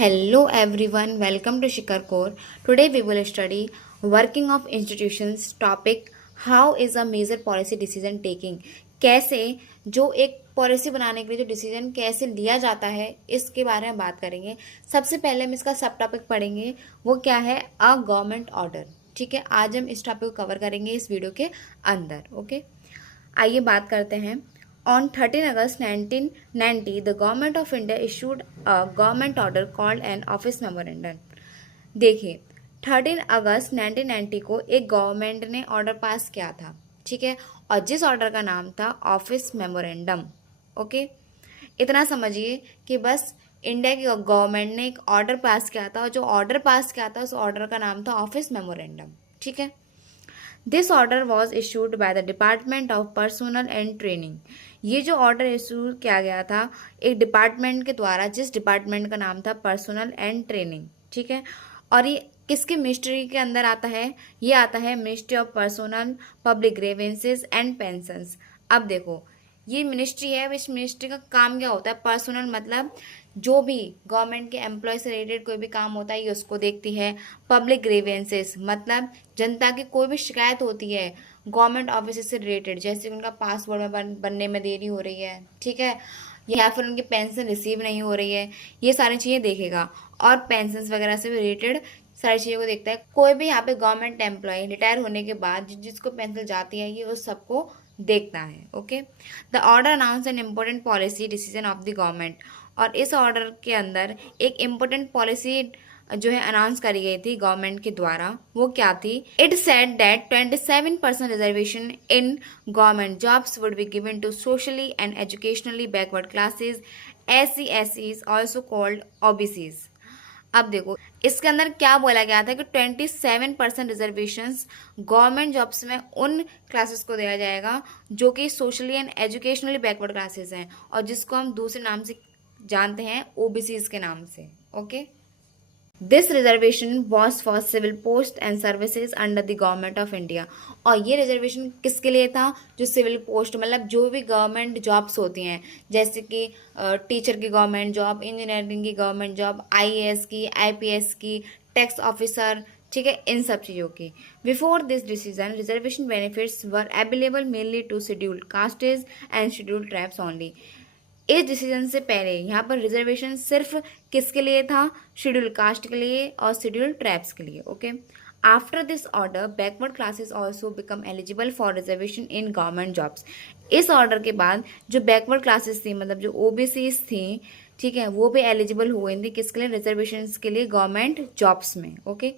Hello everyone, welcome to Shikhar Core. Today we will study working of institutions topic how is a major policy decision taking. कैसे जो एक policy बनाने के लिए जो decision कैसे लिया जाता है इसके बारे में बात करेंगे। सबसे पहले हम इसका सब टॉपिक पढ़ेंगे, वो क्या है, अ गवर्नमेंट ऑर्डर। ठीक है, आज हम इस टॉपिक को कवर करेंगे इस वीडियो के अंदर। ओके, आइए बात करते हैं। On 13 August 1990, the Government of India issued a government order called an Office Memorandum. देखिए, 13 अगस्त 1990 को एक गवर्नमेंट ने ऑर्डर पास किया था, ठीक है, और जिस ऑर्डर का नाम था ऑफिस मेमोरेंडम। ओके, इतना समझिए कि बस इंडिया की गवर्नमेंट ने एक ऑर्डर पास किया था और जो ऑर्डर पास किया था उस ऑर्डर का नाम था ऑफिस मेमोरेंडम। ठीक है, this order was issued by the department of personal and training. ये जो ऑर्डर इशू किया गया था एक डिपार्टमेंट के द्वारा, जिस डिपार्टमेंट का नाम था पर्सनल एंड ट्रेनिंग। ठीक है, और ये किसके मिनिस्ट्री के अंदर आता है? ये आता है ministry of personal, public grievances and pensions. अब देखो, ये मिनिस्ट्री है, इस मिनिस्ट्री का काम क्या होता है? पर्सनल मतलब जो भी गवर्नमेंट के एम्प्लॉय से रिलेटेड कोई भी काम होता है ये उसको देखती है। पब्लिक ग्रीवेंसेस मतलब जनता की कोई भी शिकायत होती है गवर्नमेंट ऑफिस से रिलेटेड, जैसे उनका पासपोर्ट में बनने में देरी हो रही है, ठीक है, या फिर उनकी पेंशन रिसीव नहीं हो रही है, ये सारी चीज़ें देखेगा। और पेंशन वगैरह से रिलेटेड सारी चीज़ों को देखता है। कोई भी यहाँ पे गवर्नमेंट एम्प्लॉय रिटायर होने के बाद जिसको पेंशन जाती है ये उस सबको देखता है। Okay, the order announce an important policy decision of the government. और इस ऑर्डर के अंदर एक इम्पोर्टेंट पॉलिसी जो है अनाउंस करी गई थी गवर्नमेंट के द्वारा, वो क्या थी? It said that 27% reservation in government jobs would be given to socially and educationally backward classes, SC/SCs also called OBCs। अब देखो, इसके अंदर क्या बोला गया था कि 27% रिजर्वेशन गवर्नमेंट जॉब्स में उन क्लासेस को दिया जाएगा जो कि socially and educationally backward classes हैं और जिसको हम दूसरे नाम से जानते हैं OBCs के नाम से। Okay, this reservation was for civil post and services under the government of India. और ये रिजर्वेशन किसके लिए था? जो सिविल पोस्ट मतलब जो भी गवर्नमेंट जॉब्स होती हैं, जैसे कि टीचर की गवर्नमेंट जॉब, इंजीनियरिंग की गवर्नमेंट जॉब, IAS की, IPS की, टैक्स ऑफिसर, ठीक है, इन सब चीज़ों की। Before this decision reservation benefits were available mainly to scheduled castes and scheduled tribes only. इस डिसीजन से पहले यहाँ पर रिजर्वेशन सिर्फ किसके लिए था? शेड्यूल कास्ट के लिए और शेड्यूल ट्राइब्स के लिए। Okay, after this order backward classes also become eligible for reservation in government jobs. इस ऑर्डर के बाद जो बैकवर्ड क्लासेस थी मतलब जो OBCs थी, ठीक है, वो भी एलिजिबल हुए थे किसके लिए? रिजर्वेशन के लिए गवर्नमेंट जॉब्स में। Okay,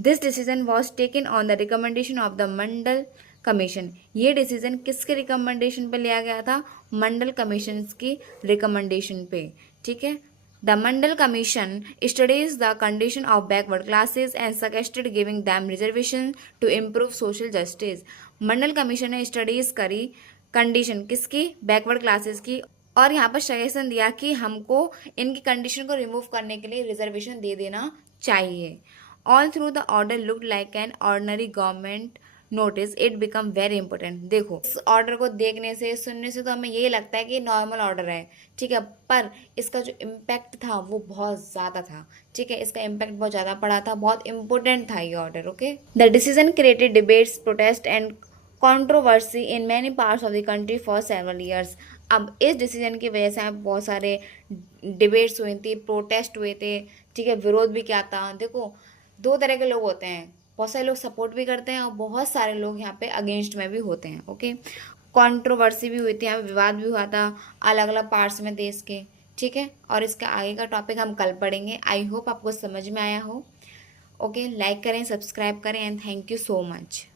this decision was taken on the recommendation of the Mandal commission. ये डिसीजन किसके रिकमेंडेशन पे लिया गया था? मंडल कमीशन की रिकमेंडेशन पे। ठीक है, the Mandal commission studies the condition of backward classes and suggested giving them reservation to improve social justice. Mandal commission ने स्टडीज करी कंडीशन किसकी? बैकवर्ड क्लासेस की, और यहाँ पर सजेशन दिया कि हमको इनकी कंडीशन को रिमूव करने के लिए रिजर्वेशन दे देना चाहिए। All through the order looked like an ordinary government notice, it become very important. देखो, इस ऑर्डर को देखने से, सुनने से तो हमें यही लगता है कि नॉर्मल ऑर्डर है, ठीक है, पर इसका जो इम्पैक्ट था वो बहुत ज़्यादा था। ठीक है, इसका इम्पैक्ट बहुत ज़्यादा पड़ा था, बहुत इंपॉर्टेंट था ये order. Okay, the decision created debates, protest and controversy in many parts of the country for several years. अब इस डिसीजन की वजह से बहुत सारे डिबेट्स हुई थी, प्रोटेस्ट हुए थे, ठीक है, विरोध भी क्या था। देखो, दो तरह के लोग होते हैं, बहुत सारे लोग सपोर्ट भी करते हैं और बहुत सारे लोग यहाँ पे अगेंस्ट में भी होते हैं। ओके, कंट्रोवर्सी भी हुई थी, यहाँ पे विवाद भी हुआ था अलग अलग पार्ट्स में देश के। ठीक है, और इसका आगे का टॉपिक हम कल पढ़ेंगे। आई होप आपको समझ में आया हो। ओके, लाइक करें, सब्सक्राइब करें and thank you so much.